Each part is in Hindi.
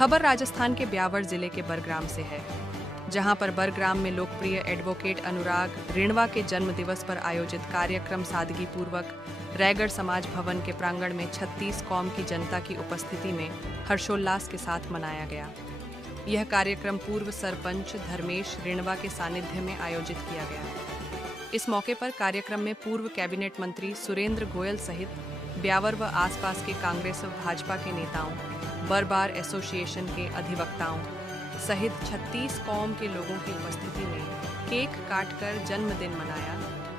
खबर राजस्थान के ब्यावर जिले के बरग्राम से है, जहां पर बरग्राम में लोकप्रिय एडवोकेट अनुराग रिणवा के जन्म दिवस पर आयोजित कार्यक्रम सादगी पूर्वक रायगढ़ समाज भवन के प्रांगण में 36 कौम की जनता की उपस्थिति में हर्षोल्लास के साथ मनाया गया। यह कार्यक्रम पूर्व सरपंच धर्मेश रिणवा के सानिध्य में आयोजित किया गया। इस मौके पर कार्यक्रम में पूर्व कैबिनेट मंत्री सुरेंद्र गोयल सहित ब्यावर व आसपास के कांग्रेस व भाजपा के नेताओं, बर बार एसोसिएशन के अधिवक्ताओं सहित 36 कौम के लोगों की उपस्थिति में केक काटकर जन्मदिन मनाया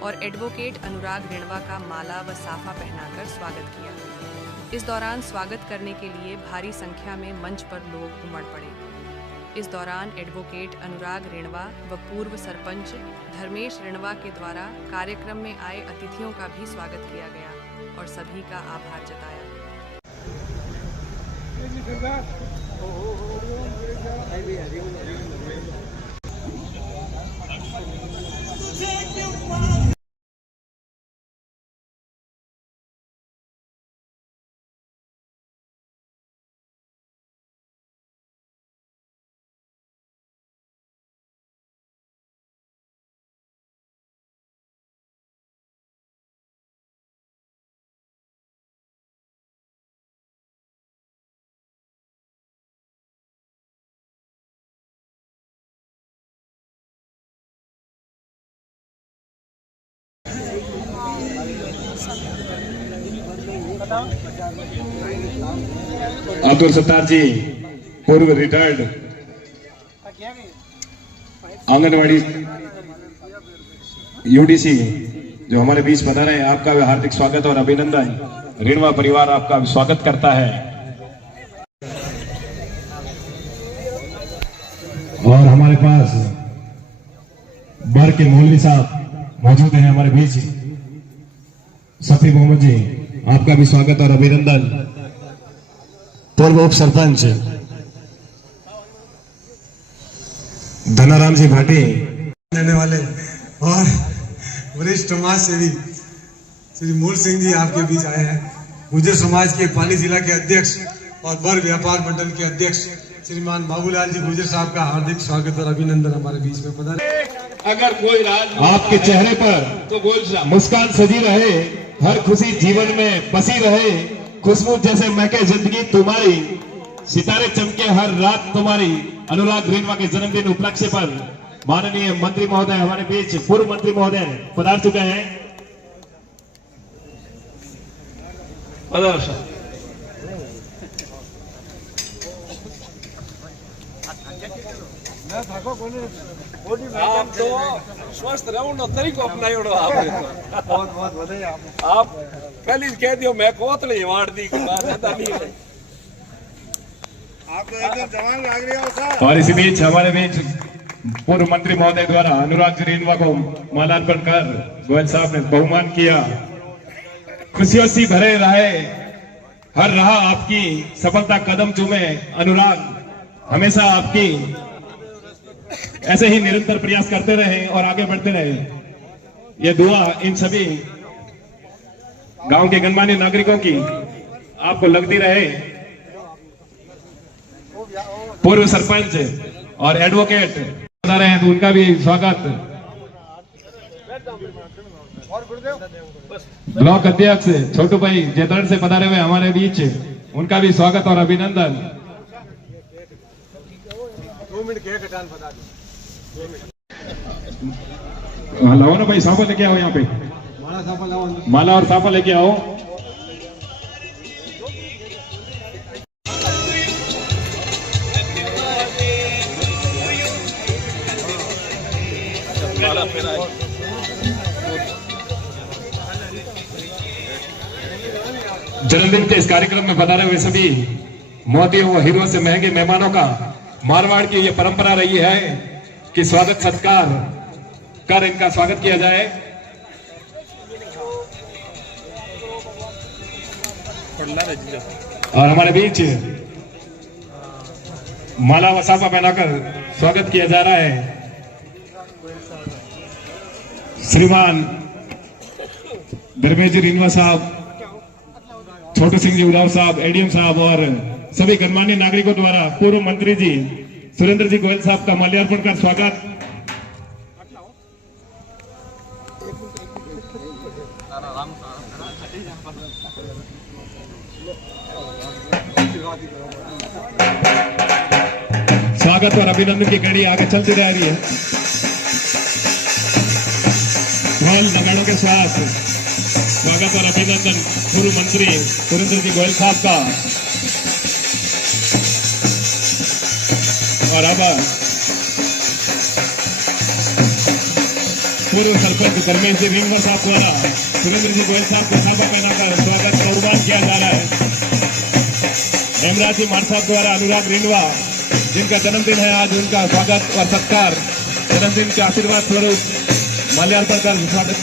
और एडवोकेट अनुराग रिणवा का माला व साफा पहनाकर स्वागत किया। इस दौरान स्वागत करने के लिए भारी संख्या में मंच पर लोग उमड़ पड़े। इस दौरान एडवोकेट अनुराग रिणवा व पूर्व सरपंच धर्मेश रिणवा के द्वारा कार्यक्रम में आए अतिथियों का भी स्वागत किया गया और सभी का आभार जताया। अब्दुल सत्तार जी पूर्व रिटायर्ड आंगनवाड़ी यूडीसी जो हमारे बीच बता रहे हैं, आपका भी हार्दिक स्वागत और अभिनंदन। रिणवा परिवार आपका स्वागत करता है। और हमारे पास बर के मौलवी साहब मौजूद हैं हमारे बीच। सफी मोहम्मद जी, आपका भी स्वागत और अभिनंदन। पूर्व उप सरपंच धनाराम जी भाटी रहने वाले और वरिष्ठ समाज सेवी श्री मूल सिंह जी आपके बीच आए हैं। गुर्जर समाज के पाली जिला के अध्यक्ष और बर व्यापार मंडल के अध्यक्ष श्रीमान बाबूलाल जी गुर्जर साहब का हार्दिक स्वागत और अभिनंदन हमारे बीच में पधारे। अगर कोई राज आपके चेहरे पर तो बोल मुस्कान सजी रहे, हर खुशी जीवन में बसी रहे, खुशबू जैसे महके जिंदगी तुम्हारी, सितारे चमके हर रात तुम्हारी। अनुराग रिणवा के जन्मदिन उपलक्ष्य पर माननीय मंत्री महोदय हमारे बीच, पूर्व मंत्री महोदय पधार चुके हैं। आप तो स्वस्थ रहो ना तरीको अपनायो आप बहुत बधाई। आप पहले कह दियो मैं कोतले वाड़ दी की बात है नहीं है। आप तो एकदम जवान लग रहे हो सर। और इसी बीच हमारे बीच पूर्व मंत्री महोदय द्वारा अनुराग रिणवा को माल्यार्पण कर गोयल साहब ने बहुमान किया। खुशियों से भरे रहे हर रहा आपकी सफलता कदम चूमे। अनुराग हमेशा आपकी ऐसे ही निरंतर प्रयास करते रहे और आगे बढ़ते रहे। ये दुआ इन सभी गांव के गणमान्य नागरिकों की आपको लगती रहे। पूर्व सरपंच और एडवोकेट बता रहे हैं तो उनका भी स्वागत। ब्लॉक अध्यक्ष छोटू भाई जैतरण से पधारे हुए हमारे बीच, उनका भी स्वागत और अभिनंदन। 2 मिनट केक हटान बता दो। लाओ ना भाई, साफा लेके आओ यहाँ पे। माला और साफा लेके आओ। जन्मदिन के इस कार्यक्रम में पधारे हुए सभी मोदियों व हीरो से महंगे मेहमानों का मारवाड़ की यह परंपरा रही है कि स्वागत सत्कार कर इनका स्वागत किया जाए। और हमारे बीच माला व साफा पहनाकर स्वागत किया जा रहा है श्रीमान धर्मेश रिणवा साहब, छोटू सिंह जी उराव साहब, एडीएम साहब और सभी गणमान्य नागरिकों द्वारा पूर्व मंत्री जी सुरेंद्र जी गोयल साहब का माल्यार्पण कर स्वागत। स्वागत और अभिनंदन की कड़ी आगे चलती रह रही है। ढोल नगाड़ों के साथ स्वागत और अभिनंदन पूर्व मंत्री सुरेंद्र जी गोयल साहब का। और अब पूर्व सरपंच धर्मेश जी रिंगवर साहब द्वारा सुरेंद्र जी गोयल साहब को छापा पहनाकर स्वागत का आह्वान किया जा रहा है। हेमराज जी मार साहब द्वारा अनुराग रिंगवा जिनका जन्मदिन है आज, उनका स्वागत और सत्कार जन्मदिन के आशीर्वाद स्वरूप माल्यार्पण कर स्वागत।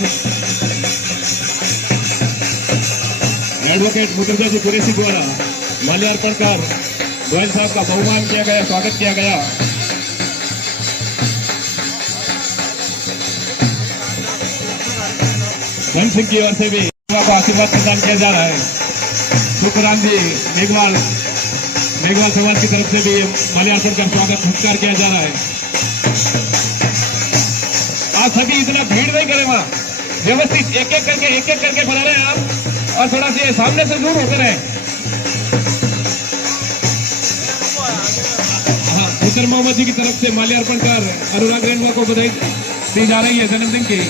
एडवोकेट मुद्रजा जी कुरैशी द्वारा माल्यार्पण कर गोयल साहब का बहुमान किया गया, स्वागत किया गया। धन सिंह की ओर से भी को आशीर्वाद प्रदान किया जा रहा है। सुखराम जी मेघवाल समाज की तरफ से भी माल्यार्पण कर स्वागत सत्कार किया जा रहा है। आप सभी इतना भीड़ नहीं करें, वहां व्यवस्थित एक एक करके बना रहे हैं आप, और थोड़ा सा सामने से दूर होते रहे। हाँ, पुत्र मोहम्मद जी की तरफ से माल्यार्पण कर अनुराग रेणवा को बधाई दी जा रही है जन्मदिन की।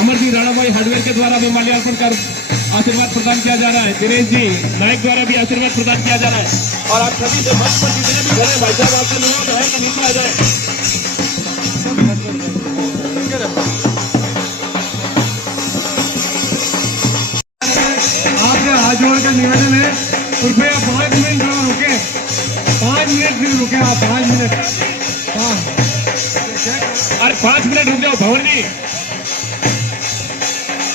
अमरजीत राणाभाई हार्डवेयर के द्वारा भी माल्यार्पण कर आशीर्वाद प्रदान किया जा रहा है। दिनेश जी नायक द्वारा भी आशीर्वाद प्रदान किया जा रहा है। और आप सभी से मंच पर जितने भी खड़े भाई साहब आपसे अनुरोध है कि नीचे आ जाए। आपसे हाथ जोड़कर निवेदन है, कृपया 5 मिनट रुके, 5 मिनट भी रुके आप, 5 मिनट। अरे 5 मिनट रुक जाओ भवन जी।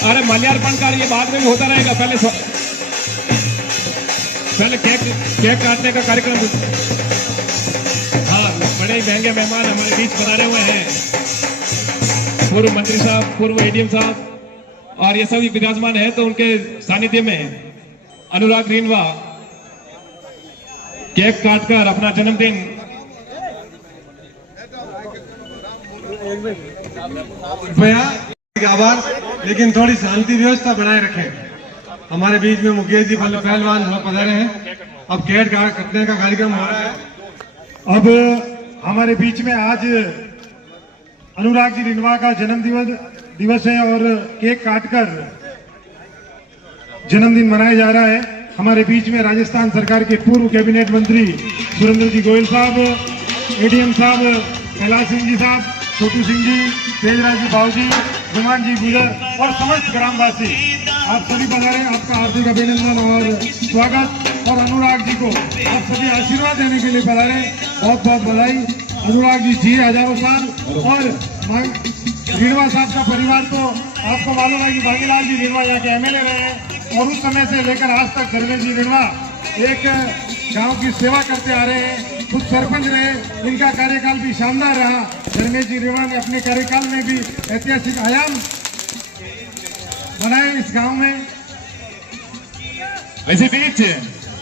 अरे माल्यार्पण का ये बाद में भी होता रहेगा, पहले केक काटने का कार्यक्रम। हाँ, बड़े ही महंगे मेहमान हमारे बीच पधारे हुए हैं, पूर्व मंत्री साहब, पूर्व एडीएम साहब, और ये सभी विराजमान है। तो उनके सानिध्य में अनुराग रिंगवा केक काटकर अपना जन्मदिन आभार, लेकिन थोड़ी शांति व्यवस्था बनाए रखें। हमारे बीच में मुकेश जी पहलवान पधारे हैं। अब केक काटने का कार्यक्रम हो रहा है। अब हमारे बीच में आज अनुराग जी रिंगवा का जन्म दिवस है और केक काटकर जन्मदिन मनाया जा रहा है। हमारे बीच में राजस्थान सरकार के पूर्व कैबिनेट मंत्री सुरेंद्र जी गोयल साहब, एडीएम साहब कैलाश सिंह जी साहब, छोटू सिंह जी, तेजराज जी बाबूजी, गुमान जी गुजर और समस्त ग्रामवासी, आप सभी पधारे। आपका हार्दिक अभिनंदन और स्वागत। और अनुराग जी को आप सभी आशीर्वाद देने के लिए पधारे, बहुत बहुत बधाई। अनुराग जी जी हजारों साल। और रिंगवा साहब का परिवार तो आपको मालूम है कि भागीलाल जी रिंगवा यहाँ के एमएलए रहे हैं, और उस समय से लेकर आज तक धर्मेश जी रिंगवा एक गांव की सेवा करते आ रहे हैं, खुद सरपंच रहे। इनका कार्यकाल भी शानदार रहा। धर्मेश जी रिंगवा ने अपने कार्यकाल में भी ऐतिहासिक आयाम बनाए इस गांव में। इसी बीच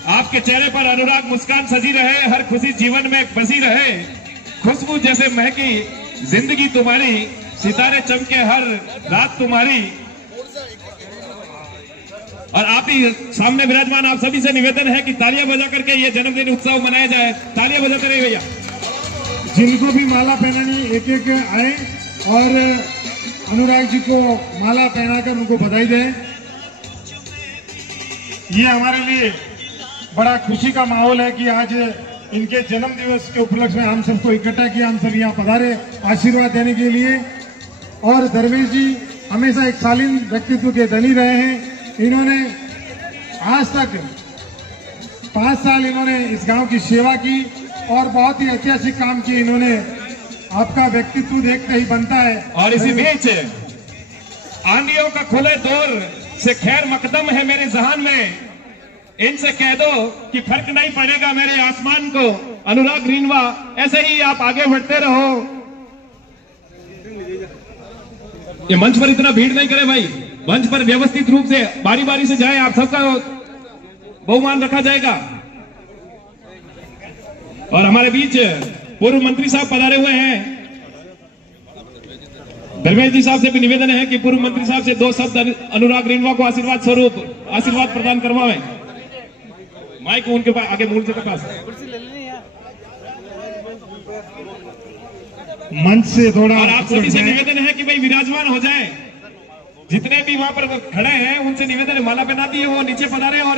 आपके चेहरे पर अनुराग मुस्कान सजी रहे, हर खुशी जीवन में बसी रहे, खुशबू जैसे महकी जिंदगी तुम्हारी, सितारे चमके हर रात तुम्हारी। और आप ही सामने विराजमान, आप सभी से निवेदन है कि तालियां बजा करके ये जन्मदिन उत्सव मनाया जाए। तालियां बजाते रहिए भैया। जिनको भी माला पहनानी एक एक आए और अनुराग जी को माला पहनाकर उनको बधाई दें। ये हमारे लिए बड़ा खुशी का माहौल है कि आज इनके जन्म दिवस के उपलक्ष्य में हम सबको इकट्ठा किया, हम सब यहाँ पधारे आशीर्वाद देने के लिए। और धर्मेश जी हमेशा एक शालीन व्यक्तित्व के धनी रहे हैं। इन्होंने आज तक 5 साल इन्होंने इस गांव की सेवा की और बहुत ही ऐतिहासिक काम किए इन्होंने। आपका व्यक्तित्व देखते ही बनता है। और इसी बीच आंधियों का खुले दौर से खैर मकदम है मेरे जहान में, इनसे कह दो कि फर्क नहीं पड़ेगा मेरे आसमान को। अनुराग रिंगवा, ऐसे ही आप आगे बढ़ते रहो। ये मंच पर इतना भीड़ नहीं करे भाई, मंच पर व्यवस्थित रूप से बारी बारी से जाए, आप सबका बहुमान रखा जाएगा। और हमारे बीच पूर्व मंत्री साहब पधारे हुए हैं। धर्मेश जी साहब से भी निवेदन है कि पूर्व मंत्री साहब से 2 शब्द अनुराग रिंडवा को आशीर्वाद स्वरूप आशीर्वाद प्रदान करवाएं। माइक उनके पास आगे मूर्ति के पास। मंच से थोड़ा। और आप सभी से निवेदन है कि भाई विराजमान हो जाए। जितने भी वहां पर खड़े हैं उनसे निवेदन है, माला पहनाती है वो नीचे पधारे और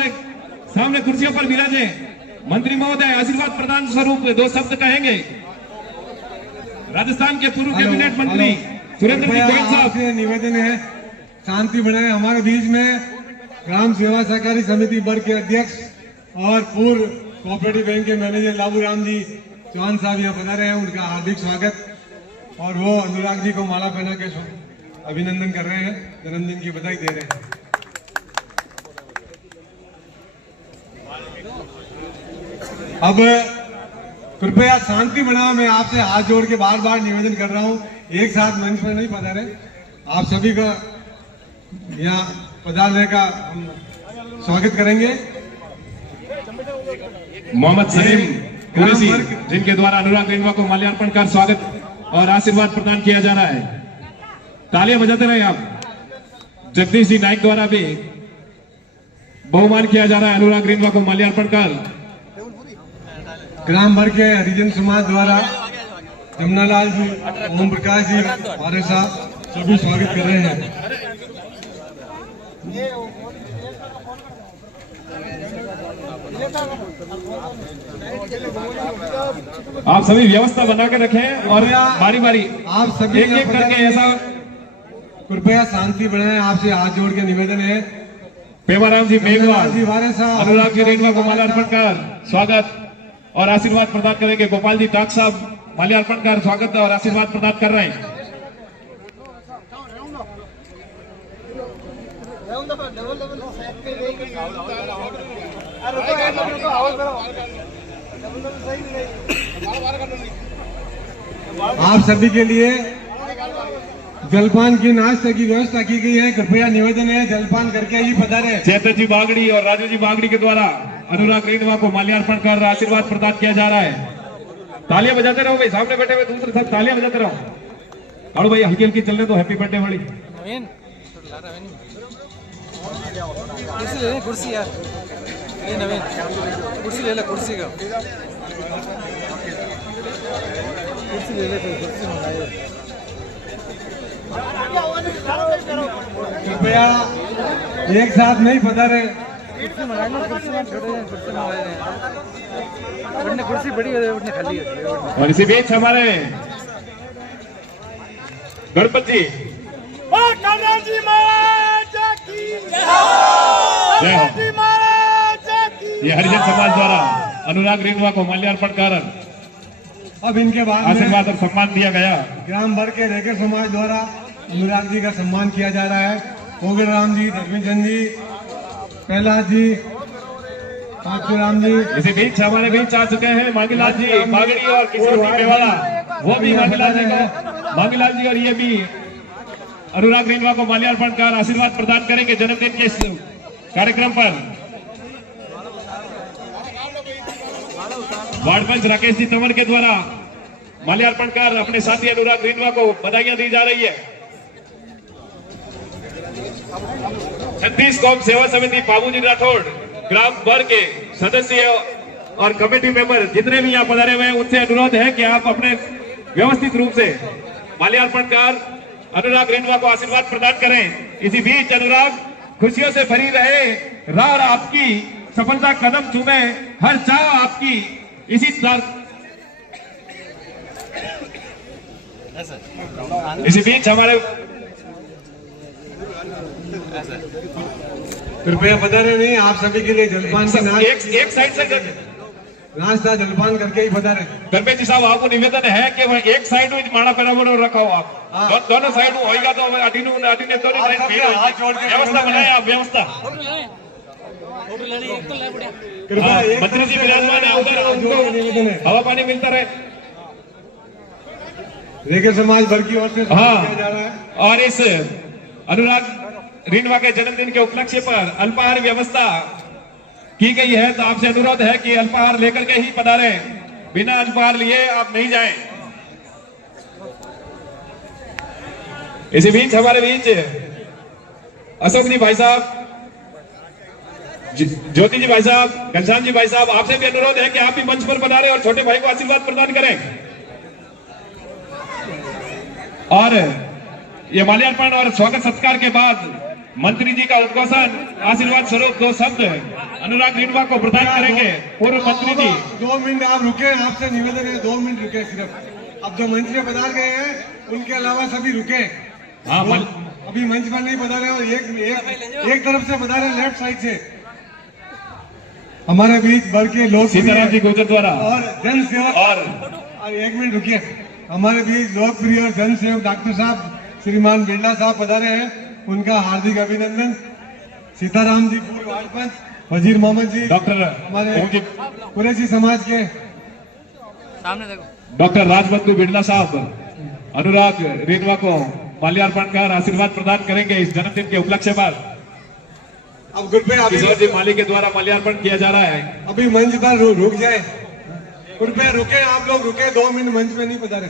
सामने कुर्सियों पर विराजे। मंत्री महोदय आशीर्वाद प्रदान स्वरूप 2 शब्द कहेंगे। राजस्थान के पूर्व कैबिनेट मंत्री सुरेंद्र जी गोयल साहब से निवेदन है शांति बनाए। हमारे बीच में ग्राम सेवा सहकारी समिति वर्ग के अध्यक्ष और पूर्व कोऑपरेटिव बैंक के मैनेजर लाबू राम जी चौहान साहब यहाँ पधारे हैं, उनका हार्दिक स्वागत। और वो अनुराग जी को माला पहना के अभिनंदन कर रहे हैं, जन्मदिन की बधाई दे रहे हैं। अब कृपया शांति बनाओ। मैं आपसे हाथ जोड़ के बार बार निवेदन कर रहा हूँ, एक साथ मंच पर नहीं पधारे। आप सभी का यहाँ पधारने का हम स्वागत करेंगे। मोहम्मद सलीम कुरैशी जिनके द्वारा अनुराग रिंडवा को माल्यार्पण कर स्वागत और आशीर्वाद प्रदान किया जा रहा है। तालियां बजाते रहे आप। जगदीश जी नाइक द्वारा भी बहुमान किया जा रहा है अनुराग रिंडवा को माल्यार्पण कर। ग्राम भर के हरिजन समाज द्वारा जमुनालाल जी, ओम प्रकाश जी, आर्य साहब सभी स्वागत कर रहे हैं। आप सभी व्यवस्था बना के रखें और बारी बारी आप सभी एक एक करके ऐसा कृपया शांति बनाएं। आपसे हाथ जोड़ के निवेदन है। पेमाराम जी मेघवाल जी वारे साहब अनुराग जी रिंडवा को माल्यार्पण कर स्वागत और आशीर्वाद प्रदान करेंगे। गोपाल जी टाक साहब माल्यार्पण कर स्वागत और आशीर्वाद प्रदान कर रहे हैं। आप सभी के लिए जलपान की नाश्ते की व्यवस्था की गई है। कृपया निवेदन है जलपान करके ही पधारे। चेतन जी बागड़ी और राजू जी बागड़ी के द्वारा अनुराग रिंडवा को माल्यार्पण कर आशीर्वाद प्रदान किया जा रहा है। तालियां बजाते रहो भाई, सामने बैठे हुए दूसरे सब तालियां बजाते रहो। और भाई हल्की हल्की चलने तो हैप्पी बर्थडे वाली कुर्सी ले ले, कुर्सी यार ये नवीन कुर्सी ले ले, कुर्सी का कुर्सी ले ले, कुर्सी मंगाइए। कृपया एक साथ नहीं पधारे। कुर्सी मंगा लो, कुर्सी में छोटे हैं, कुर्सी मंगा रहे हैं। कुर्सी बड़ी है, उठने खाली है। और इसी बीच हमारे गणपत जी जय हो। ये हरिजन समाज द्वारा अनुराग रिंडवा को माल्यार्पण कर अब इनके बाद में आशीर्वाद और सम्मान दिया गया। ग्राम भर के रेकर समाज द्वारा अनुराग जी का सम्मान किया जा रहा है। कोगिल राम जी, धर्मेचंद जी, प्रहलाद जी, राम जी। इसी बीच हमारे बीच आ चुके हैं मांगीलाल जी बागड़ी और किशोर जी मेवाला, वो भी मांगीलाल जी को मांगीलाल जी और ये भी अनुराग रिंडवा को माल्यार्पण कर आशीर्वाद प्रदान करेंगे जन्मदिन के इस कार्यक्रम पर। वार्ड पंच राकेश जी तंवर के द्वारा माल्यार्पण कर अपने साथी अनुराग रिंडवा को बधाइयां दी जा रही है। छत्तीस कौम सेवा समिति बाबूजी राठौड़ ग्राम भर के सदस्य और कमेटी मेंबर जितने भी यहाँ पधारे हुए हैं उनसे अनुरोध है कि आप अपने व्यवस्थित रूप से माल्यार्पण कर अनुराग रिंडवा को आशीर्वाद प्रदान करें। इसी बीच अनुराग खुशियों से भरी रहे, राह आपकी सफलता कदम चूमे, हर चाह आपकी इसी बीच हमारे कृपया पधारे नहीं। आप सभी के लिए जलपान की एक साइड से नाश्ता जलपान करके ही पधारे। धर्मेश जी साहब आपको निवेदन है कि वह एक साइड में माड़ा पैरामोड़ रखा हो आप दोनों साइड में होगा तो व्यवस्था बनाए आप व्यवस्था। मंत्री जी विराजमान है उधर, हवा पानी मिलता रहे। रेकर समाज भर की ओर से हाँ जा रहा है। और इस अनुराग रिंडवा के जन्मदिन के उपलक्ष्य पर अल्पाहार व्यवस्था की गई है, तो आपसे अनुरोध है कि अल्पाहार लेकर के ही पधारे। बिना अखबार लिए आप नहीं जाएं। इसी बीच हमारे बीच अशोक जी भाई साहब, ज्योति जी भाई साहब, घनश्याम जी भाई साहब, आपसे भी अनुरोध है कि आप भी मंच पर पधारें और छोटे भाई को आशीर्वाद प्रदान करें। और ये माल्यार्पण और स्वागत सत्कार के बाद मंत्री जी का उद्घोषण आशीर्वाद स्वरूप 2 शब्द अनुराग रिणवा को प्रदान करेंगे। पूर्व मंत्री जी 2 मिनट आप रुके, आपसे निवेदन है 2 मिनट रुके सिर्फ। अब जो मंच पे पधार गए हैं उनके अलावा सभी रुके। हाँ, अभी मंच पर नहीं पधारे और एक तरफ से पधारे, लेफ्ट साइड से। हमारे बीच बढ़ के लोग सीताराम जी गुर्जर द्वारा और जन सेवक और 1 मिनट रुकिए, हमारे बीच लोकप्रिय और जन सेवक डॉक्टर साहब श्रीमान बिरला साहब पधारे हैं, उनका हार्दिक अभिनंदन। सीताराम जी पूर्व वार्ड पंच, वजीर मोहम्मद जी, डॉक्टर हमारे कुरैशी समाज के सामने देखो, डॉक्टर राजबंधु बिरला साहब अनुराग रिणवा को माल्यार्पण कर आशीर्वाद प्रदान करेंगे इस जन्मदिन के उपलक्ष्य पर। अब कृपया किशोर जी माली के द्वारा माल्यार्पण किया जा रहा है। अभी मंच पर रुक जाए, कृपया रुके, आप लोग रुके, 2 मिनट मंच पे नहीं पधारे,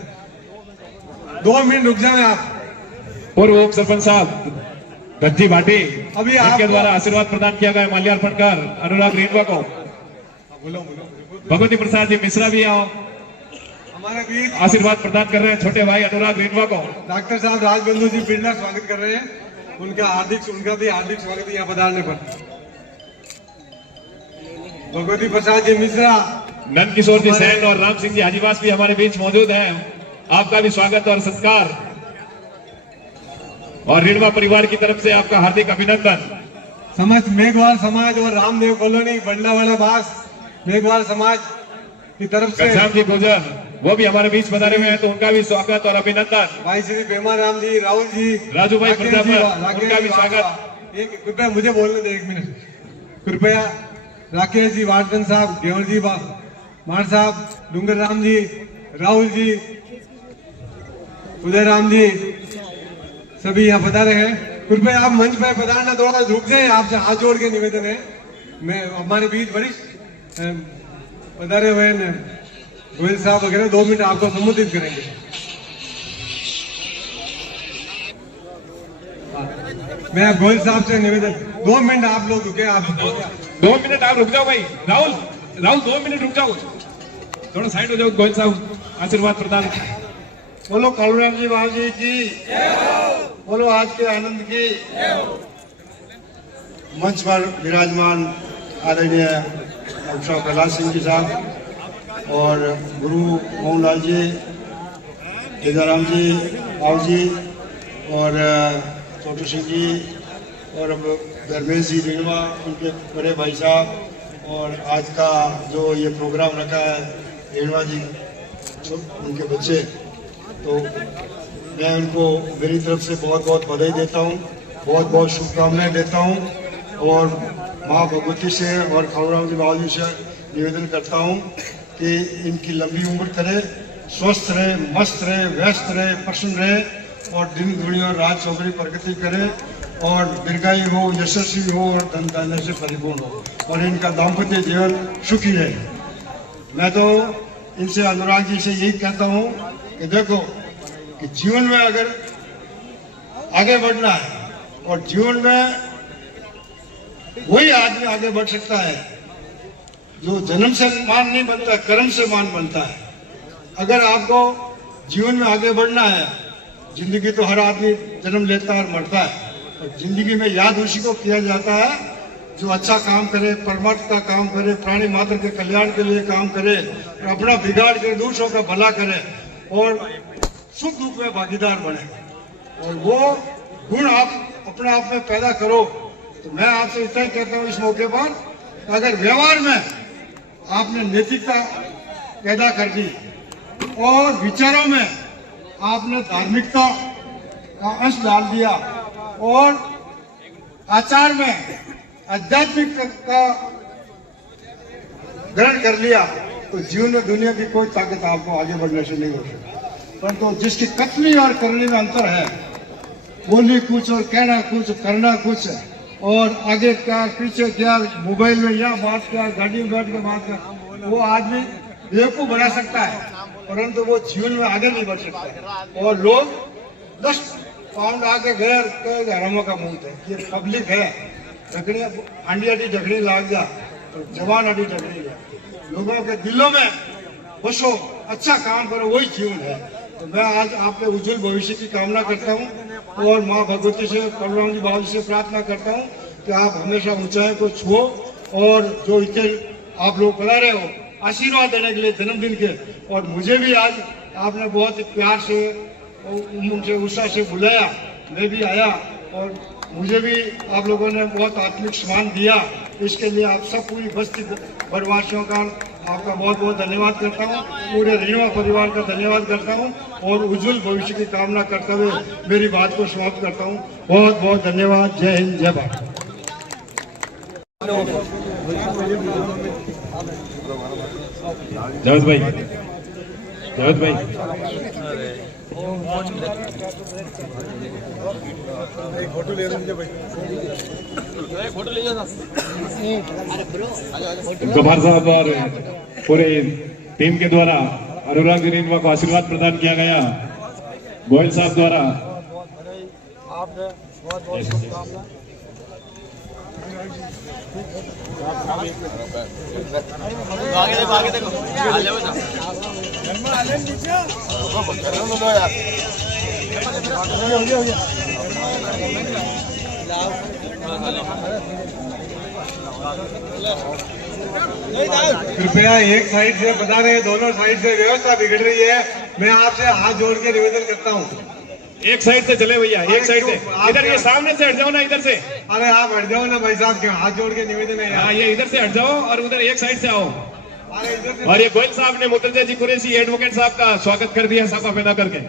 2 मिनट रुक जाए आप। पूर्व उप सरपंच साहब गज्जी भाटी अभी इनके द्वारा आशीर्वाद प्रदान किया गया माल्यार्पण कर अनुराग रिणवा को। भगवती प्रसाद जी मिश्रा भी आओ, हमारे बीच आशीर्वाद प्रदान कर रहे हैं छोटे भाई अनुराग रिणवा को। डॉक्टर साहब राजबंधु जी बिरला स्वागत कर रहे हैं, उनका भी हार्दिक स्वागत है यहाँ पधारने पर। भगवती प्रसाद जी मिश्रा, नंद किशोर जी सैन और राम सिंह जी हाजीवास भी हमारे बीच मौजूद हैं, आपका भी स्वागत और सत्कार और रिणवा परिवार की तरफ से आपका हार्दिक अभिनंदन। समस्त मेघवाल समाज और रामदेव कॉलोनी बंडलावाला बास मेघवाल समाज की तरफ से घनश्याम जी गुर्जर वो भी हमारे बीच पधारे हुए हैं, तो उनका भी स्वागत और अभिनंदन। भाई श्री पेमा राम जी, राहुल जी, राजू भाई राकेश जी, प्रजापति, उनका भी स्वागत। कृपया मुझे बोलने दे 1 मिनट, कृपया राकेश जी, वार्डन साहब, गेवर जी, मार साहब, डूंगर राम जी, राहुल जी, उदय राम जी, सभी यहाँ पधारे हैं। कृपया आप मंच पर पधारना, थोड़ा रुक जाए, आपसे हाथ जोड़ के निवेदन है। मैं हमारे बीच वरिष्ठ पधारे हुए गोयल साहब वगैरह 2 मिनट आपको संबोधित करेंगे। मैं गोयल साहब से निवेदन, 2 मिनट आप लोग रुके, आप 2 मिनट आप रुक जाओ भाई। राहुल 2 मिनट रुक जाओ, थोड़ा साइड हो जाओ। गोयल साहब आशीर्वाद प्रदान। बोलो कालूराम जी महाराज की, बोलो आज के आनंद की। मंच पर विराजमान आदरणीय डॉक्टर कैलाश सिंह जी साहब और गुरु मोहनलाल जी, केदाराम जी, राव जी और छोटू सिंह जी और धर्मेश जी रिणवा, उनके बड़े भाई साहब, और आज का जो ये प्रोग्राम रखा है रिणवा जी उनके बच्चे, तो मैं उनको मेरी तरफ से बहुत बहुत बधाई देता हूँ, बहुत बहुत शुभकामनाएं देता हूँ और माँ भगवती से और कालूराम जी बाबू से निवेदन करता हूँ कि इनकी लंबी उम्र करे, स्वस्थ रहे, मस्त रहे, व्यस्त रहे, प्रसन्न रहे और दिन दुनिया और रात चौबरी प्रगति करे और दीर्घायु हो, यशस्वी हो और धन धान्य से परिपूर्ण हो और इनका दाम्पत्य जीवन सुखी रहे। मैं तो इनसे अनुराग जी से यही कहता हूँ कि देखो कि जीवन में अगर आगे बढ़ना है और जीवन में वही आदमी आगे बढ़ सकता है जो जन्म से मान नहीं बनता, कर्म से मान बनता है। अगर आपको जीवन में आगे बढ़ना है, जिंदगी तो हर आदमी जन्म लेता है और मरता है, और जिंदगी में याद उसी को किया जाता है जो अच्छा काम करे, परमार्थ का काम करे, प्राणी मात्र के कल्याण के लिए काम करे और अपना बिगाड़ कर दूसरों का भला करे और सुख दुख में भागीदार बने और वो गुण आप अपने आप में पैदा करो। तो मैं आपसे इतना ही कहता हूँ इस मौके पर, अगर व्यवहार में आपने नैतिकता पैदा कर दी और विचारों में आपने धार्मिकता का अंश डाल दिया और आचार में आध्यात्मिक का ग्रहण कर लिया, तो जीवन में दुनिया की कोई ताकत आपको आगे बढ़ने से नहीं हो सकती। परंतु जिसकी कथनी और करने में अंतर है, बोली कुछ और कहना कुछ, करना कुछ, और आगे क्या पीछे क्या, मोबाइल में या बात क्या, गाड़ी में बैठ के बात क्या, वो आदमी बेवकूफ बना सकता है, परंतु वो जीवन में आगे नहीं बढ़ सकता। और लोग 10 पाउंड आके गए तो हरामों का मुंह है, ये पब्लिक है। झगड़ी हांडी आटी झगड़ी लाग जा तो जवान आटी झगड़ी जा, लोगों के दिलों में बसो, अच्छा काम करो, वही जीवन है। तो मैं आज आपके उज्जवल भविष्य की कामना करता हूँ और माँ भगवती से, कलराम जी बाबू से प्रार्थना करता हूँ कि आप हमेशा ऊंचाई को छुओ और जो इतने आप लोग बना रहे हो आशीर्वाद देने के लिए जन्मदिन के। और मुझे भी आज आपने बहुत प्यार से उमंग से उत्साह से बुलाया, मैं भी आया और मुझे भी आप लोगों ने बहुत आत्मिक सम्मान दिया। इसके लिए आप सब पूरी बस्ती भरवासियों का आपका बहुत बहुत धन्यवाद करता हूँ, पूरे रेणुवा परिवार का धन्यवाद करता हूँ और उज्जवल भविष्य की कामना करते हुए मेरी बात को समाप्त करता हूँ। बहुत बहुत धन्यवाद। जय हिंद, जय भारत। जावेद भाई, जावेद भाई, गभार साहब और पूरे टीम के द्वारा अनुराग रेणुवा को आशीर्वाद प्रदान किया गया। गोयल साहब द्वारा आपने बहुत बहुत शुभकामनाएं। आगे देखो, कृपया एक साइड से बता रहे हैं, दोनों साइड से व्यवस्था बिगड़ रही है। मैं आपसे हाथ जोड़ के निवेदन करता हूँ, एक साइड से चले भैया, एक साइड से। इधर ये सामने से हट जाओ ना, इधर से। अरे आप हट जाओ ना भाई साहब, के हाथ जोड़ के निवेदन है। हाँ, ये इधर से हट जाओ और उधर एक साइड से आओ। अरे इधर से। और ये गोयल साहब ने मुतलजा जी कुरैशी एडवोकेट साहब का स्वागत कर दिया साफा पैदा करके।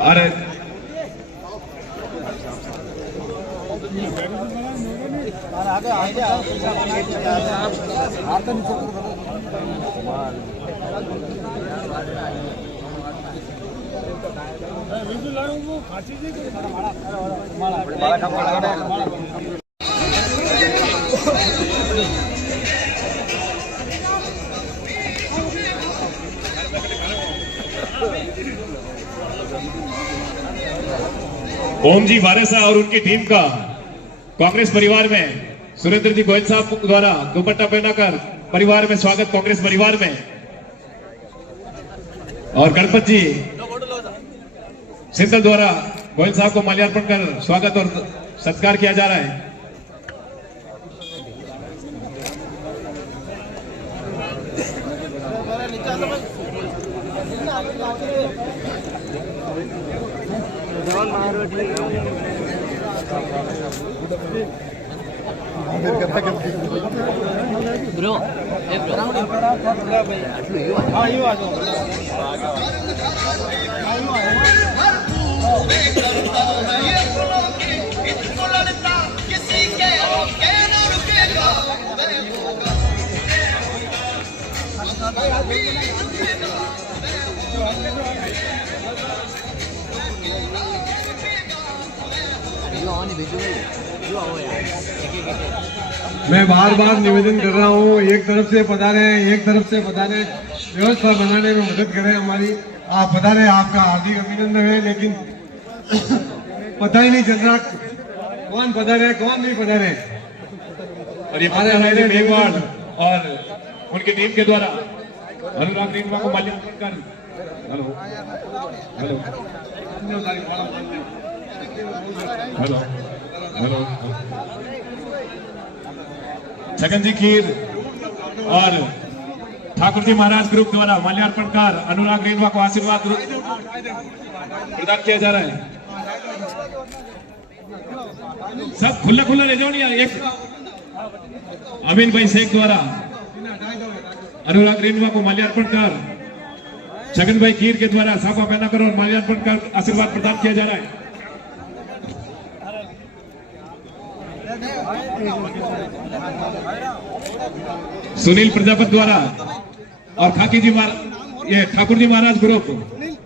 अरे ओम जी वारेसा और उनकी टीम का कांग्रेस परिवार में सुरेंद्र जी गोयल साहब द्वारा दुपट्टा पहनाकर परिवार में स्वागत, कांग्रेस परिवार में। और गणपत जी सिंधल द्वारा गोयल साहब को माल्यार्पण कर स्वागत और सत्कार किया जा रहा है। ब्रो मैं बार बार निवेदन कर रहा हूँ, एक तरफ से बता रहे हैं, एक तरफ से बता रहे हैं, व्यवस्था बनाने में मदद करें हमारी। आप बता रहे हैं, आपका हार्दिक अभिनंदन है, लेकिन पता ही नहीं चल रहा कौन बता रहे कौन नहीं बता रहे। और ये मेघवाड़ और उनकी टीम के द्वारा अनुराग रेणुवा को माल्यार्पण कर। Hello hello hello hello Chhagan ji खीर और ठाकुर जी महाराज ग्रुप द्वारा माल्यार्पण कर अनुराग रेणुवा को आशीर्वाद प्रदान किया जा रहा है। सब खुला खुला ले जाओ नहीं। एक अमीन भाई शेख द्वारा अनुराग रेणुवा को माल्यार्पण कर छगन भाई खीर के द्वारा साफा पहना कर और माल्यार्पण कर आशीर्वाद प्रदान किया जा रहा है। सुनील प्रजापति द्वारा और खाकी जी ये ठाकुर जी महाराज ग्रुप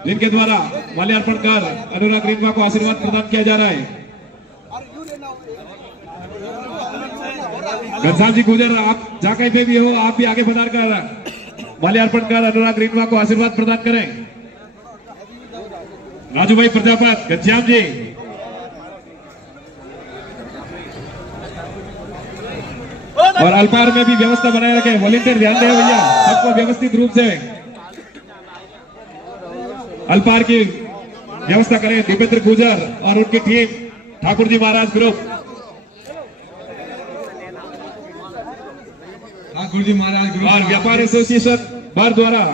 जिनके द्वारा माल्यार्पण कर अनुराग रेणुवा को आशीर्वाद प्रदान किया जा रहा है। घनश्याम जी गुजर, आप जहाँ कहीं पे भी हो, आप भी आगे पधार कर माल्यार्पण कर अनुराग रिनवा को आशीर्वाद प्रदान करें। राजू भाई प्रजापत, घनश्याम जी, और अल्पार में भी व्यवस्था बनाए रखें। वॉलेंटियर ध्यान दें भैया, सबको व्यवस्थित रूप से अल्पार की व्यवस्था करें। दीपेंद्र गुजर और उनकी टीम, ठाकुर जी महाराज ग्रुप, ठाकुर जी महाराज ग्रुप और व्यापार एसोसिएशन बार द्वारा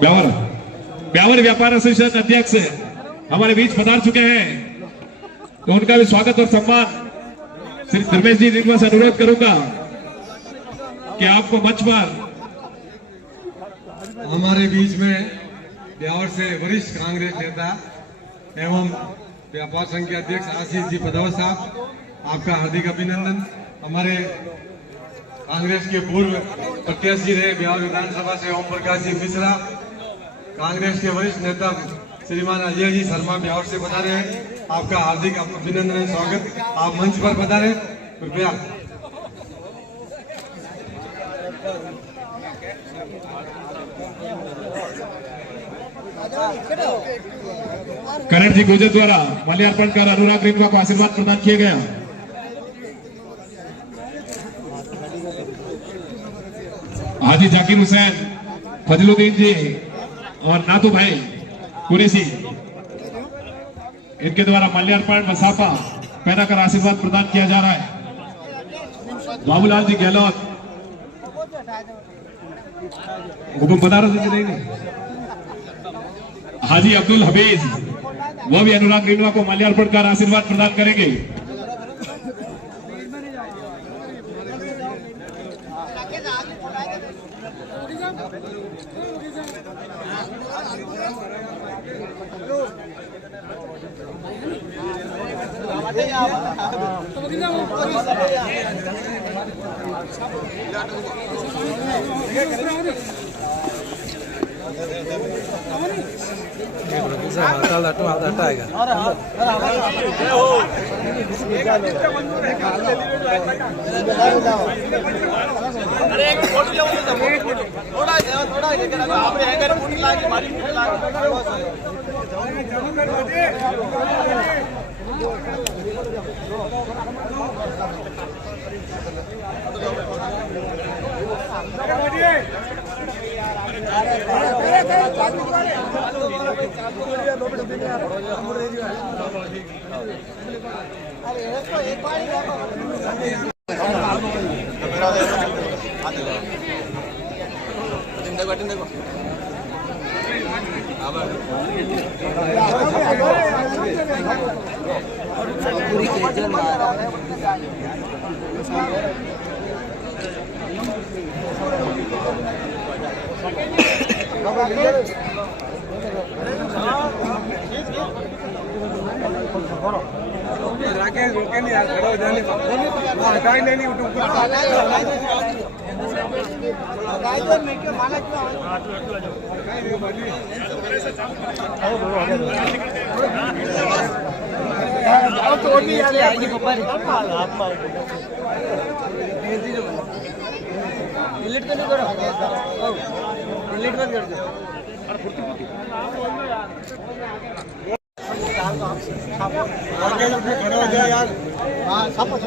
ब्यावर व्यापार एसोसिएशन अध्यक्ष हमारे बीच पधार चुके हैं, तो उनका भी स्वागत और सम्मान श्री धर्मेश जी रिनवा से अनुरोध करूंगा कि आपको मंच पर हमारे बीच में ब्यावर से वरिष्ठ कांग्रेस नेता एवं व्यापार संघ के अध्यक्ष आशीष जी पदौर साहब, आपका हार्दिक अभिनंदन। हमारे कांग्रेस के पूर्व प्रत्याशी रहे ब्यावर विधानसभा से ओम प्रकाश जी मिश्रा, कांग्रेस के वरिष्ठ नेता श्रीमान अजय जी शर्मा ब्यावर से पधारे हैं, आपका हार्दिक अभिनंदन और स्वागत। आप मंच पर पधारे कृपया। करण जी गुजर द्वारा माल्यार्पण कर अनुराग रिनवा को आशीर्वाद प्रदान किया गया। हाजी जाकिर हुसैन, फजलुद्दीन जी और नातू भाई कुरैशी, इनके द्वारा माल्यार्पण मसाफा पहनाकर आशीर्वाद प्रदान किया जा रहा है। बाबूलाल जी गहलोत, हुकुम बता रहे नहीं। हाजी अब्दुल हबीज, वह भी अनुराग रिनवा को माल्यार्पण कर आशीर्वाद प्रदान करेंगे।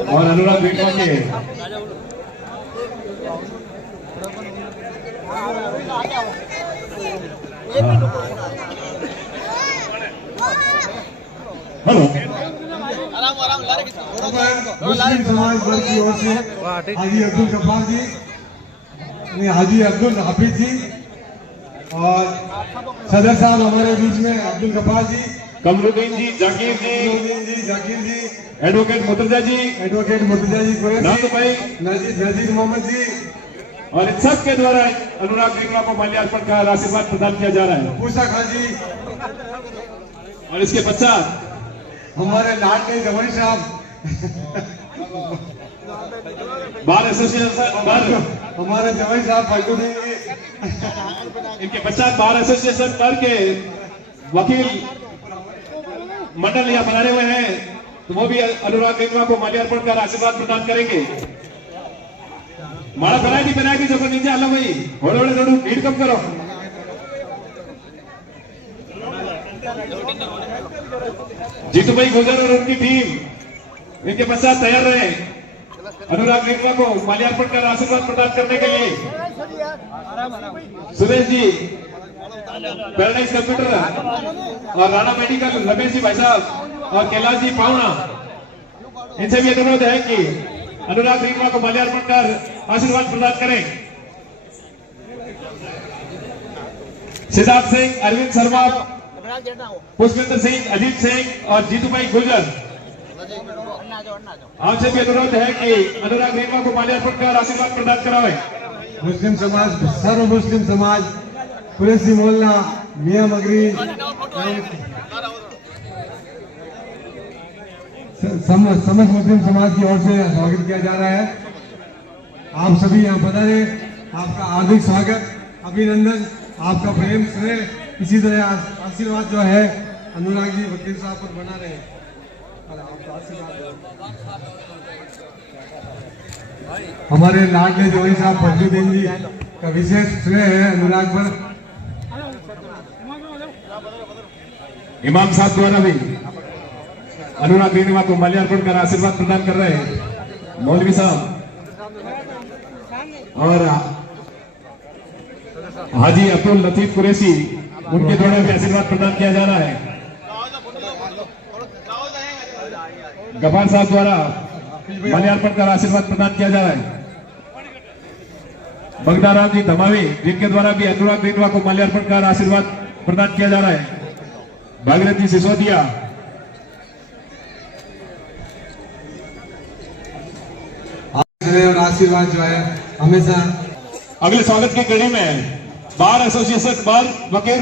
और अनुराग रिनवा के मुस्लिम समाज वर्ग की ओर से हाजी अब्दुल गफ्फार जी, हाजी अब्दुल हाफिज जी और सदर साहब हमारे बीच में अब्दुल गफ्फार जी, कमरुद्दीन जी, जाकिर जी, एडवोकेट मुर्तजा जी, नातू भाई, नजीर मोहम्मद जी, और इन सब के द्वारा अनुराग रिनवा को माल्यार्पण का आशीर्वाद प्रदान किया जा रहा है। पूसा खान जी, और इसके पश्चात हमारे लाडले जवान साहब, बार एसोसिएशन बार, हमारे जवान साहब फाल्गुनी जी, इनके पश्चात बार एसोसिएशन बार के वकील मंडल यहाँ बनाए हुए हैं तो वो भी अनुराग रेणवा को माल्यार्पण कर आशीर्वाद प्रदान करेंगे। माला बनाई थी जो नीचे आलो भाई, होड़े होड़े थोड़ा भीड़ कम करो। जीतू भाई गुजर और उनकी टीम इनके पश्चात तैयार रहे अनुराग रेणवा को माल्यार्पण कर आशीर्वाद प्रदान करने के लिए। सुरेश जी पैराडाइज कंप्यूटर और राणा मेडिकल रमेश जी भाई साहब और कैलाश जी पावना, इनसे भी अनुरोध है कि अनुराग रेणवा को माल्यार्पण कर आशीर्वाद प्रदान करें। सिद्धार्थ सिंह, अरविंद शर्मा, पुष्पेंद्र सिंह, अजीत सिंह और जीतू भाई गुर्जर, आपसे भी अनुरोध है कि अनुराग रेणवा को माल्यार्पण कर आशीर्वाद प्रदान करावे। मुस्लिम समाज, सर्व मुस्लिम समाज, कुरैशी मोहल्ला, मियां मगरी, समस्त मुस्लिम समाज की ओर से स्वागत किया जा रहा है। आप सभी यहाँ पधारे, आपका हार्दिक स्वागत, अभिनंदन, आपका प्रेम स्नेह, इसी तरह आशीर्वाद जो है अनुराग जी वकील साहब पर बना रहे। हमारे लाडले जोड़ी साहब फजलुद्दीन जी का विशेष स्नेह है अनुराग पर। इमाम साहब द्वारा भी अनुराग रेणवा को माल्यार्पण कर आशीर्वाद प्रदान कर रहे हैं मौलवी साहब और हाजी अब्दुल लतीफ कुरैशी, उनके द्वारा भी आशीर्वाद प्रदान किया जा रहा है। गफार साहब द्वारा माल्यार्पण कर आशीर्वाद प्रदान किया जा रहा है। बगदाराम जी धमावी, जिनके द्वारा भी अनुराग रेणवा को माल्यार्पण कर आशीर्वाद प्रदान किया जा रहा है। भागीरथ जी सिसोदिया, और आशीर्वाद जो है हमेशा। अगले स्वागत की कड़ी में बार एसोसिएशन, बार वकील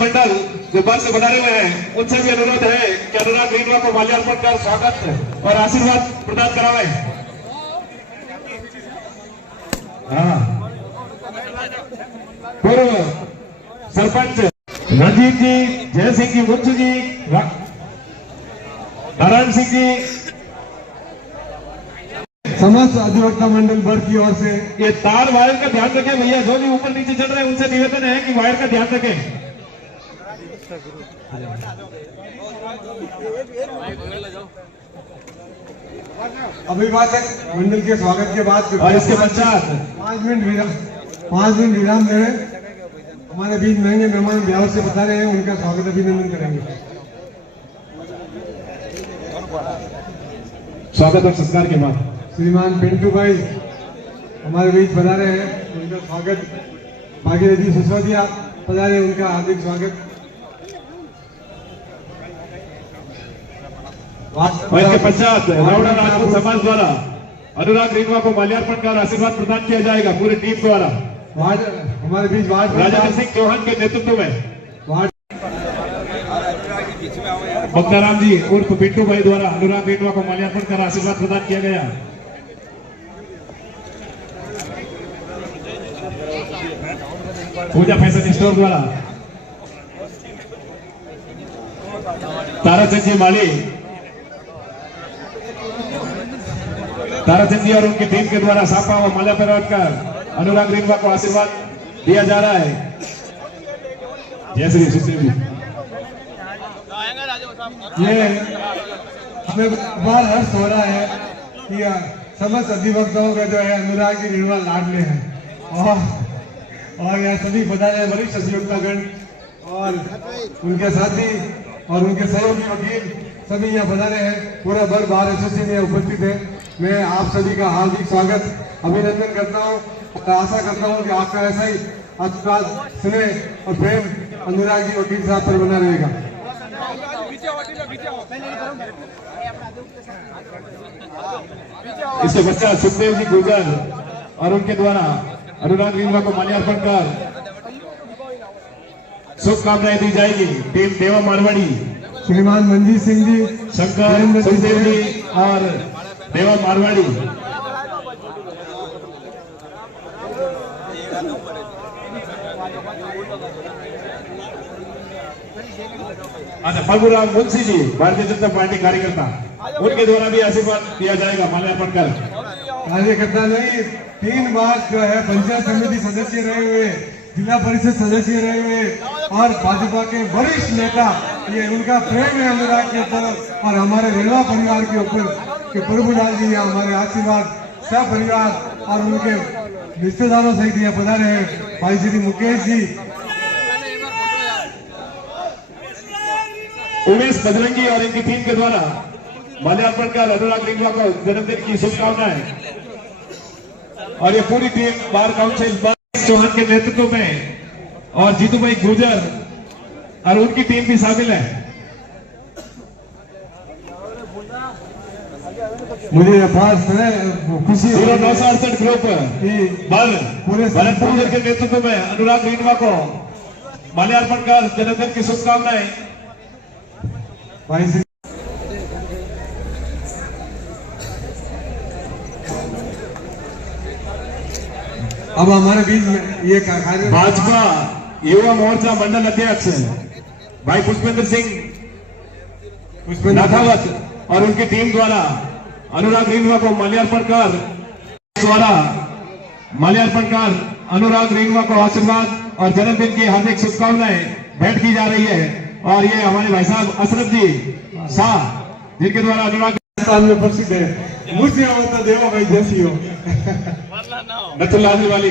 मंडल जो बार से बना रहे हैं, उनसे भी अनुरोध है कि अनुराग रेणवा को माल्यार्पण कर स्वागत और आशीर्वाद प्रदान करावे। हाँ, पूर्व सरपंच रंजीत जी, जय सिंह जी, मुंशी जी, नारायण सिंह जी, समस्त अधिवक्ता मंडल वर्ग की ओर से ये तार वायर का ध्यान रखें भैया, जो भी ऊपर नीचे चढ़ रहे हैं उनसे निवेदन है कि वायर का ध्यान रखें। अभिभाषक मंडल के स्वागत के बाद और इसके पश्चात 5 मिनट विराम ले हमारे बीच महंगे मेहमान ब्याह से बता रहे हैं, उनका स्वागत अभिनंदन करेंगे। स्वागत और संस्कार के बाद श्रीमान पिंटू भाई हमारे बीच पधारे हैं, उनका स्वागत। भागीरथ जी सिसोदिया पधारे, उनका हार्दिक स्वागत। और इसके पश्चात रावड़ा राजपूत समाज द्वारा अनुराग रेणवा को माल्यार्पण कर आशीर्वाद प्रदान किया जाएगा पूरी टीम द्वारा। हमारे बीच राजेंद्र सिंह चौहान के नेतृत्व में बगदाराम जी उर्फ पिंटू भाई द्वारा अनुराग रेणवा को माल्यार्पण कर आशीर्वाद प्रदान किया गया। पूजा फैशन स्टोर द्वारा ताराचंद जी माली, ताराचंद जी और उनकी टीम के द्वारा सापा व माला पहनावट कर अनुराग रेणवा को आशीर्वाद दिया जा रहा है। जय श्री सुखदेव जी। ये हमें बार हर्ष हो रहा है कि समस्त अधिवक्ताओं का जो है अनुराग जी रेणवा लाडले हैं और यह सभी पधारे वरिष्ठ अधिवक्तागण और उनके साथी और उनके सहयोगी वकील सभी यहाँ पधारे हैं। पूरा वर्ग बार एसोसिएशन में उपस्थित है। मैं आप सभी का हार्दिक स्वागत अभिनंदन करता हूँ और आशा करता हूँ कि आपका ऐसा ही आशीर्वाद, स्नेह और प्रेम अनुराग जी वकील साहब पर बना रहेगा। इसके पश्चात सुखदेव जी गुर्जर और उनके द्वारा अनुराग रेणवा को माल्यार्पण कर शुभकामनाएं दी जाएगी। टीम देवा मारवाड़ी, श्रीमान मनजीत सिंह जी, शंकर सुखदेव जी और देवा मारवाड़ी। अच्छा, बाबूराव मुंशी जी भारतीय जनता पार्टी कार्यकर्ता, उनके द्वारा भी आशीर्वाद दिया जाएगा माल्यार्पण कर। कार्यकर्ता नहीं, 3 बार जो है पंचायत समिति सदस्य रहे हुए, जिला परिषद सदस्य रहे हुए और भाजपा के वरिष्ठ नेता, ये उनका प्रेम है अनुराग के ऊपर और हमारे रेणवा परिवार के ऊपर कि प्रभुलाल जी हमारे आशीर्वाद सब परिवार और उनके रिश्तेदारों सहित यहाँ पधारे हैं भाई श्री मुकेश जी, उमेश बजरंगी और इनकी टीम के द्वारा माल्यार्पण कर अनुराग रिंगवा को जन्मदिन की शुभकामनाएं। और ये पूरी टीम बार काउंसिल चौहान के नेतृत्व में और जीतू भाई गुजर और उनकी टीम भी शामिल है। मुझे खुशी 0968 ग्रुप भरतपुर के नेतृत्व में अनुराग रिंगवा को माल्यार्पण कर जन्मदिन की शुभकामनाएं। भाई श्री अब हमारे बीच में ये कार्य भाजपा युवा मोर्चा मंडल अध्यक्ष भाई पुष्पेंद्र सिंह नाथावत और उनकी टीम द्वारा अनुराग रिंगवा को माल्यार्पण कर अनुराग रिंगवा को आशीर्वाद और जन्मदिन की हार्दिक शुभकामनाएं भेंट की जा रही है। और ये हमारे भाई साहब अशरफ जी शाह, जिनके द्वारा अनुराग राजस्थान में प्रसिद्ध है, मुझसे होता देवा भाई जैसी हो नथुल्लाह वाली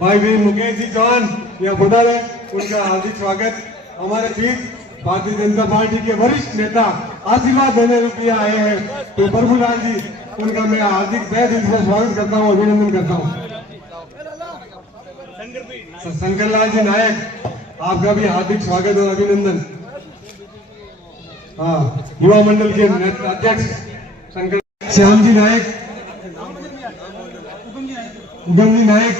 भाई भी मुकेश जी चौहान यहाँ पधार है, उनका हार्दिक स्वागत। हमारे बीच भारतीय जनता पार्टी के वरिष्ठ नेता आशीर्वाद देने रुपया आए हैं तो प्रभुलाल जी, उनका मैं हार्दिक तहे दिल से स्वागत करता हूँ, अभिनंदन करता हूँ। शंकरलाल जी नायक, आपका भी हार्दिक स्वागत और अभिनंदन। हाँ, युवा मंडल के अध्यक्ष शंकर श्याम जी नायक, उगम जी नायक,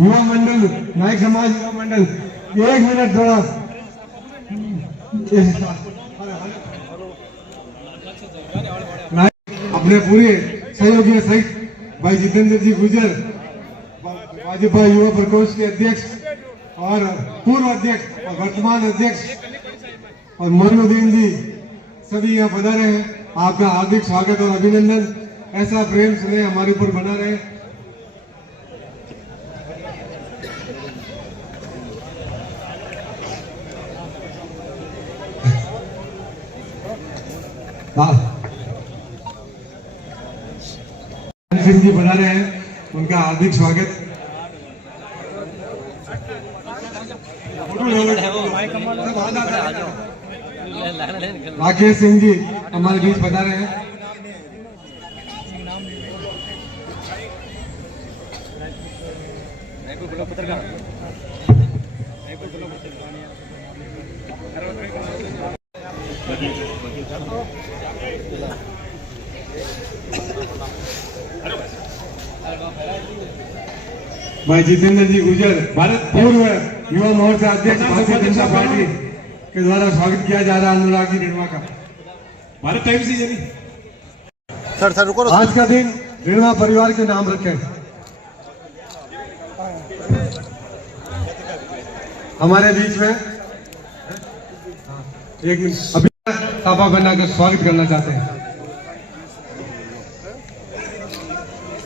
युवा मंडल नायक समाज युवा मंडल, 1 मिनट थोड़ा अपने पूरे सहयोगियों सहित भाई जितेंद्र जी गुजर, भाजपा युवा प्रकोष्ठ के अध्यक्ष और पूर्व अध्यक्ष और वर्तमान अध्यक्ष और मोइनुद्दीन जी सभी यहाँ पधारे हैं। आपका हार्दिक स्वागत और अभिनंदन। ऐसा प्रेम स्नेह हमारे ऊपर बना रहे। सिंह जी बना रहे हैं, उनका हार्दिक स्वागत। राकेश सिंह जी हमारे बीच बता रहे हैं। भाई जितेंद्र जी गुजर, भारत पूर्व युवा मोर्चा अध्यक्ष भारतीय जनता पार्टी के द्वारा स्वागत किया जा रहा है अनुराग जी रिंगवा का। भारत टाइम से जरी सर रुको। आज का दिन रिंगवा परिवार के नाम रखे। हमारे बीच में एक अभी तापा बना कर स्वागत करना चाहते हैं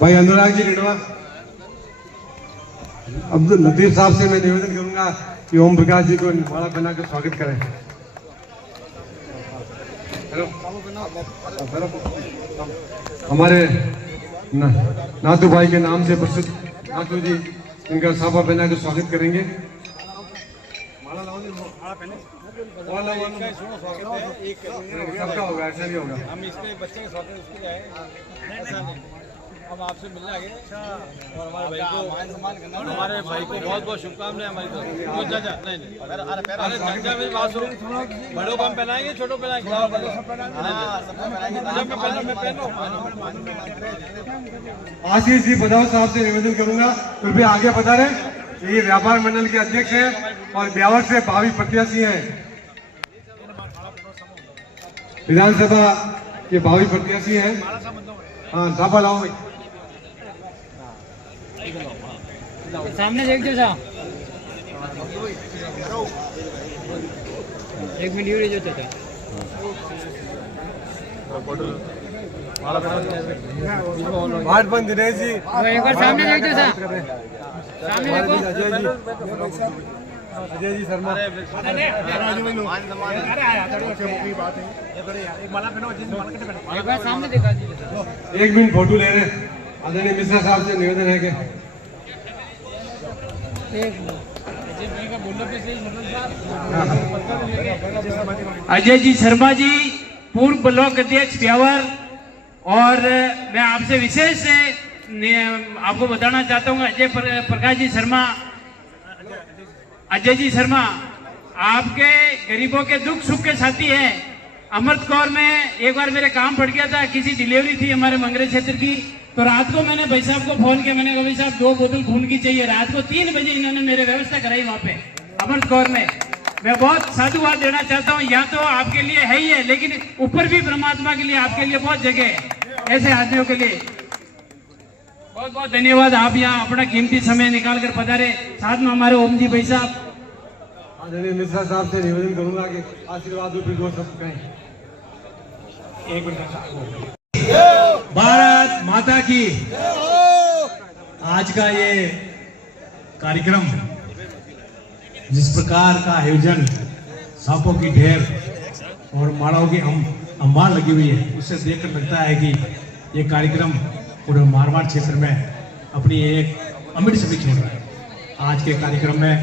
भाई अनुराग जी रिंगवा। अब्दुल लतीफ साहब से मैं निवेदन करूंगा कि ओम प्रकाश जी को माला बना कर स्वागत करें। हेलो, हमारे नातू भाई के नाम से प्रसिद्ध नातू जी, इनका साफा पहना कर स्वागत करेंगे। सबका होगा, ऐसा नहीं होगा। हम इसके बच्चे के स्वागत उसके जाए, ऐसा नहीं। हम आपसे मिलने आ गए और हमारे भाई को बहुत बहुत शुभकामनाएं हमारी तरफ। नहीं अरे चाचा मेरी बात सुनो, बड़ों को हम पहनाएंगे, छोटों पहनाएंगे, आशीष जी बदाव साहब से निवेदन करूंगा, कृपया आगे बता रहे। ये व्यापार मंडल के अध्यक्ष हैं और ब्यावर से भावी प्रत्याशी हैं, विधानसभा के भावी प्रत्याशी हैं। हाँ, धापा लाओ भाई। सामने देख जो साहब, एक मिनट यूँ जो चाचा बात बंद दिनेश जी, एक बार सामने देख जो साहब, सामने देखो अजय जी शर्मा, एक बार सामने देखा। एक मिनट फोटो ले रहे हैं। आदरणीय मिश्रा साहब से निवेदन है कि अजय जी शर्मा जी, पूर्व ब्लॉक अध्यक्ष ब्यावर, और मैं आपसे विशेष आपको बताना चाहता हूँ प्रकाश जी शर्मा, अजय जी शर्मा आपके गरीबों के दुख सुख के साथी हैं। अमृत कौर में एक बार मेरे काम पड़ गया था, किसी डिलीवरी थी हमारे मंगरे क्षेत्र की, तो रात को मैंने भाई साहब को फोन किया, मैंने कहा भाई साहब 2 बोतल खून की चाहिए। रात को 3 बजे इन्होंने मेरे व्यवस्था कराई वहाँ पे अमृत कौर में। मैं बहुत साधुवाद देना चाहता हूँ, यहाँ तो आपके लिए है ही है, लेकिन ऊपर भी परमात्मा के लिए आपके लिए बहुत जगह है ऐसे आदमियों के लिए। बहुत बहुत धन्यवाद, आप यहाँ अपना कीमती समय निकाल कर पधारे। साथ में हमारे ओम जी भाई साहब। आदरणीय मिश्रा साहब से निवेदन करूंगा कि आशीर्वाद भी 2 शब्द कहें। भारत माता की। आज का ये कार्यक्रम जिस प्रकार का आयोजन, सांपों की ढेर और मालाओं की अंबार लगी हुई है, उससे देखकर लगता है कि ये कार्यक्रम पूरे मारवाड़ क्षेत्र में अपनी एक अमिट छवि छोड़ रहा है। आज के कार्यक्रम में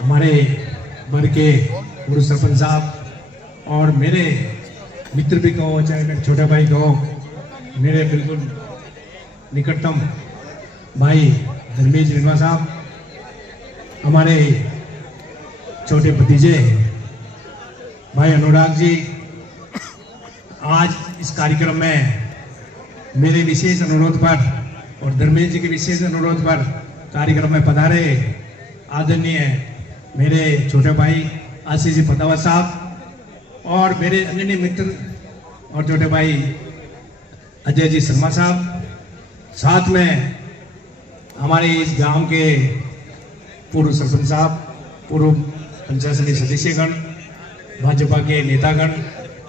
हमारे बर के गुरु सरपंच साहब और मेरे मित्र भी कहो, चाहे मेरे छोटे भाई कहो, मेरे बिल्कुल निकटतम भाई धर्मेश रिनवा साहब, हमारे छोटे भतीजे भाई अनुराग जी, आज इस कार्यक्रम में मेरे विशेष अनुरोध पर और धर्मेश जी के विशेष अनुरोध पर कार्यक्रम में पधारे आदरणीय मेरे छोटे भाई आशीष जी पतावा साहब और मेरे अन्य मित्र और छोटे भाई अजय जी शर्मा साहब, साथ में हमारे इस गांव के पूर्व सरपंच साहब, पूर्व पंचायत समिति सदस्यगण, भाजपा के नेतागण,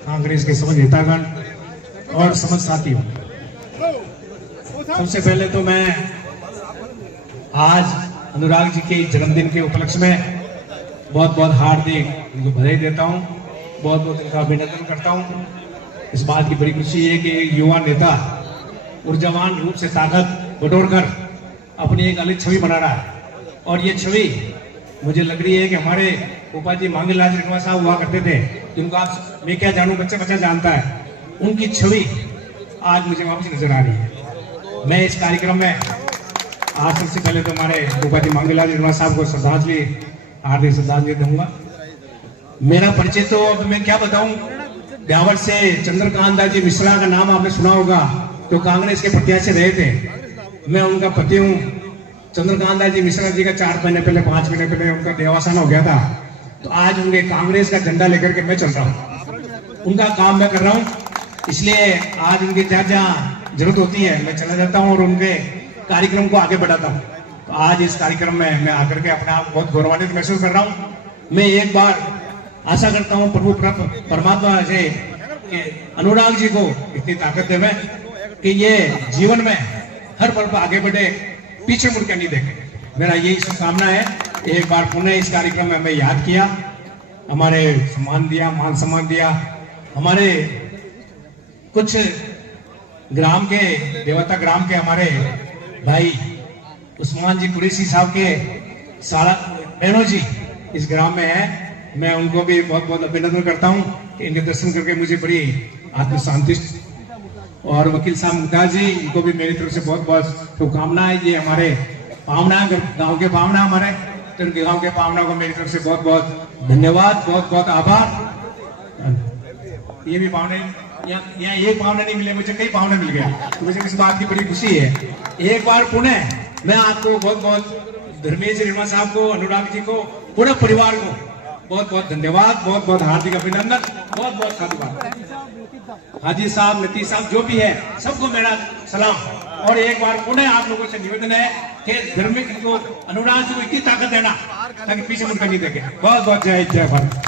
कांग्रेस के समस्त नेतागण और समस्त साथियों। सबसे पहले तो मैं आज अनुराग जी के जन्मदिन के उपलक्ष्य में बहुत बहुत हार्दिक उनको बधाई देता हूँ, बहुत बहुत उनका अभिनंदन करता हूँ। इस बात की बड़ी खुशी है कि एक युवा नेता ऊर्जावान रूप से ताकत बटोरकर अपनी एक अलग छवि बना रहा है, और ये छवि मुझे लग रही है कि हमारे गोपाल जी मांगेलाल रिनवा साहब हुआ करते थे, जिनको आप मैं क्या जानूं बच्चा जानता है, उनकी छवि आज मुझे वापस नजर आ रही है। मैं इस कार्यक्रम में आज सबसे पहले तो हमारे गोपाल जी मांगेलाल रिनवा साहब को श्रद्धांजलि, हार्दिक श्रद्धांजलि दूंगा। मेरा परिचय तो अब मैं क्या बताऊं, ब्यावर से चंद्रकांत जी मिश्रा का नाम आपने सुना होगा, तो कांग्रेस के प्रत्याशी रहे थे। मैं उनका पति हूँ। चंद्रकांत जी मिश्रा जी का 4 महीने पहले 5 महीने पहले उनका देहावसान हो गया था, तो आज उनके कांग्रेस का झंडा लेकर के मैं चल रहा हूँ, उनका काम मैं कर रहा हूँ। इसलिए आज उनकी जहाँ जरूरत होती है मैं चला जाता हूँ और उनके कार्यक्रम को आगे बढ़ाता हूँ। तो आज इस कार्यक्रम में मैं आकर के अपना आप बहुत गौरवान्वित महसूस कर रहा हूँ। मैं एक बार आशा करता हूँ प्रभु परमात्मा से कि अनुराग जी को इतनी ताकत देवे कि ये जीवन में हर पल पर आगे बढ़े, पीछे मुड़ के नहीं देखे। मेरा यही शुभकामना है। एक बार पुनः इस कार्यक्रम में मैं याद किया, हमारे सम्मान दिया, मान सम्मान दिया। हमारे कुछ ग्राम के देवता ग्राम के हमारे भाई उस्मान जी कुरैशी साहब के सारा बहनों जी इस ग्राम में है। मैं उनको भी बहुत बहुत अभिनंदन करता हूँ कि इनके दर्शन करके मुझे बड़ी आत्म शांति। और वकील साहब मुमताज जी, इनको भी मेरी तरफ से बहुत बहुत शुभकामनाएं। ये हमारे पावना गांव के पावना, हमारे तो गांव के पावना को मेरी तरफ से बहुत बहुत धन्यवाद, बहुत बहुत आभार। ये भी पावने यहाँ एक पावना नहीं मिले, मुझे कई पावने मिल गया, तो मुझे इस बात की बड़ी खुशी है। एक बार पुनः मैं आपको बहुत बहुत धर्मेश रिनवा साहब को, अनुराग जी को, पूरे परिवार को बहुत बहुत धन्यवाद, बहुत बहुत हार्दिक अभिनंदन, बहुत बहुत साधुवाद। हाजी साहब, नतीश साहब जो भी है, सबको मेरा सलाम। और एक बार पुनः आप लोगों से निवेदन है कि धार्मिक को अनुराग जी को इतनी ताकत देना ताकि पीछे मुड़कर नहीं देखे। बहुत बहुत जय हिंद, जय भारत।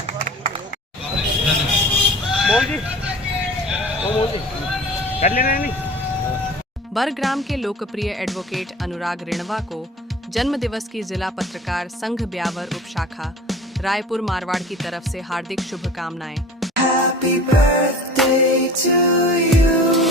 बरग्राम के लोकप्रिय एडवोकेट अनुराग रिणवा को जन्म दिवस की जिला पत्रकार संघ ब्यावर उपशाखा रायपुर मारवाड़ की तरफ से हार्दिक शुभकामनाएं।